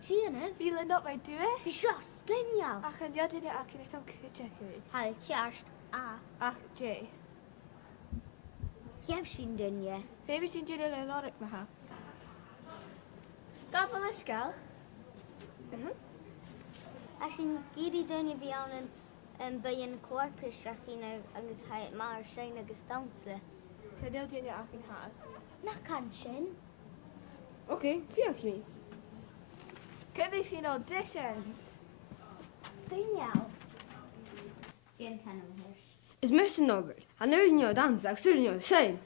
Gina. Bíle not mai due? Fi sio sgynio. Ach yn iadyn ac yn eithaf cychechu. Hai, tiarst a. Ach, Jay. Jef sy'n dynio. Fe bys ti'n dyn yn orig ma ha? Gofal ysgal? A sy'n gyd i dynio fi awn yn byn corpus rach un agos hai mar sy'n agos dawnsa. Cynnyl dyn ac yn hast. Na can sy'n. Oce, fi ac mi. Cynnig sy'n auditions. Sgynio. Fi'n tan o'n hwrs. Is Mercy Norbert. Han er jo dans, ak sur jo sein.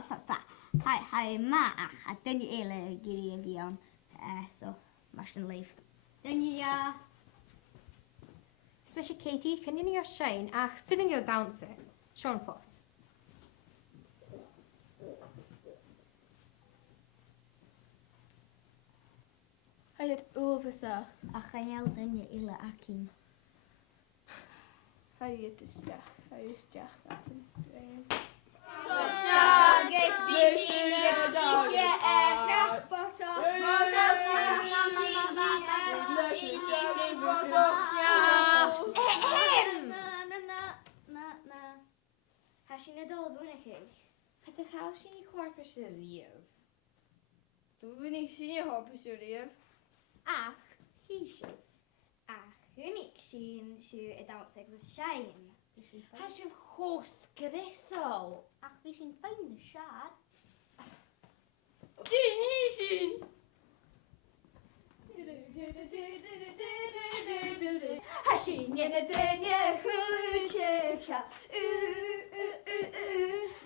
Stop. Hai ma ach a dynnu ele giri yn fi on. So, mas yn leif. Dynnu ia. Especially Katie, can you shine? Ach, sitting your dancer. Sean Foss. Hai het oversa. Ach yn iawn dynnu ele acin. Hai het is jach. Hai is jach. Has je net al binnen Het de gauw zien je corpus lief. Toen we niet zien je corpus lief. Ach, hiesje. Ach, hun ik zien ze het out sex shine. Has je hoos grissel. Ach, we zien fijn shot. Die niet zien. Hashin je dynje goedje.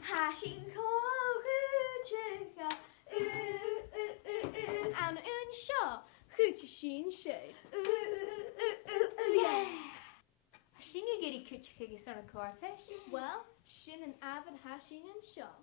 Hashin hoogje. Aan een show. Goedje zien ze. Hashin you get a kuch kiggy on a corpus? Well, shin and avid hashin and shaw.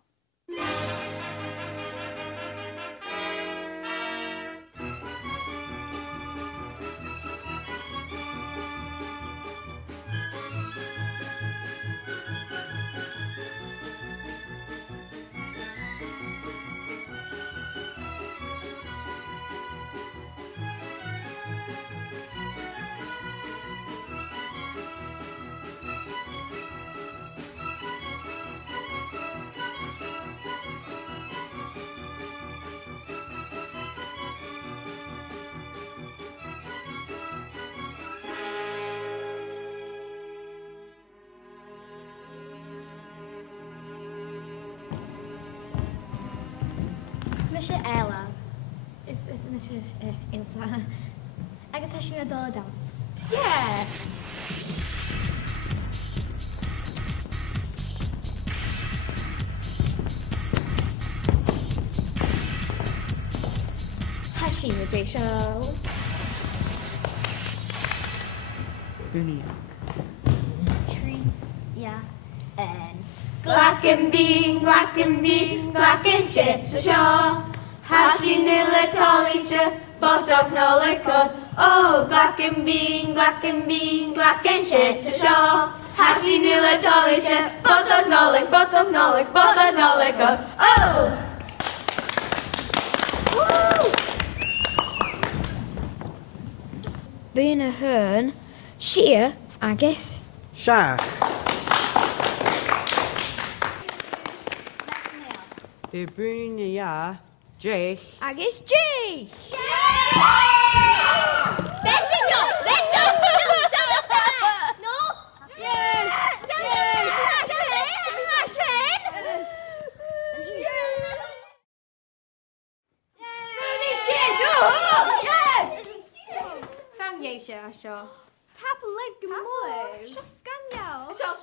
Smisje Ella. Is smisje Ilsa. Agus has je net al dans. Yes! Hashin the J Show. Bruniac. Tree. Ja. En. Glack and shit's a shaw. Hashin illa talisha, but up no liquor. Oh, glack and shit's a shaw. Hashin illa talisha, but up no liquor. Oh! Being a hern. Sheer, I guess. Shach. De Brunia, Jake. I guess G. Sang Yeisha, sure. Tap a leg, good morning. Sure, scan now. Shaw.